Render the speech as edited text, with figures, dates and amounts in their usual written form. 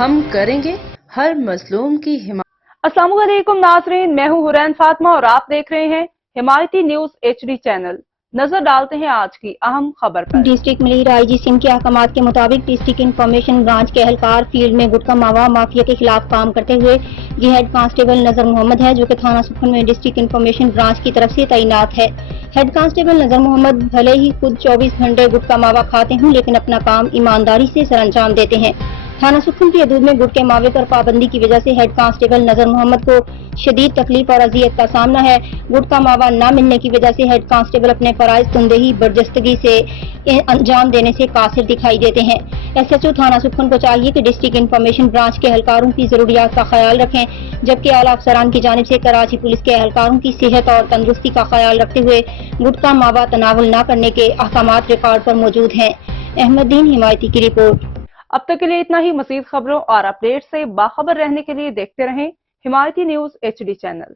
ہم کریں گے ہر مظلوم کی حمایت۔ السلام علیکم ناظرین، میں ہوں حرین فاطمہ اور آپ دیکھ رہے ہیں حمایتی نیوز HD چینل۔ نظر ڈالتے ہیں آج کی اہم خبر پر۔ ڈسٹرکٹ ملیر آئی جی سندھ کے احکامات کے مطابق ڈسٹرکٹ انفارمیشن برانچ کے اہلکار فیلڈ میں گٹکا ماوا مافیا کے خلاف کام کرتے ہوئے یہ ہیڈ کانسٹیبل نذر محمد ہے، جو کہ تھانہ سکھن میں ڈسٹرکٹ انفارمیشن برانچ کی طرف سے تعینات ہے۔ ہیڈ کانسٹیبل نذر محمد بھلے ہی خود 24 گھنٹے گٹکا ماوا کھاتے ہوں، لیکن اپنا کام ایمانداری سے سر انجام دیتے ہیں۔ تھانہ سکھن کی حدود میں گٹکے ماوے پر پابندی کی وجہ سے ہیڈ کانسٹیبل نذر محمد کو شدید تکلیف اور اذیت کا سامنا ہے۔ گٹکا ماوا نہ ملنے کی وجہ سے ہیڈ کانسٹیبل اپنے فرائض تندہی برجستگی سے انجام دینے سے قاصر دکھائی دیتے ہیں۔ SHO تھانہ سکھن کو چاہیے کہ ڈسٹرکٹ انفارمیشن برانچ کے اہلکاروں کی ضروریات کا خیال رکھیں، جبکہ اعلیٰ افسران کی جانب سے کراچی پولیس کے اہلکاروں کی صحت اور تندرستی کا خیال رکھتے ہوئے گٹکا ماوا تناول نہ کرنے کے احکامات ریکارڈ پر موجود ہیں۔ احمد دین حمایتی کی رپورٹ۔ اب تک کے لیے اتنا ہی۔ مزید خبروں اور اپڈیٹ سے باخبر رہنے کے لیے دیکھتے رہیں حمایتی نیوز HD چینل۔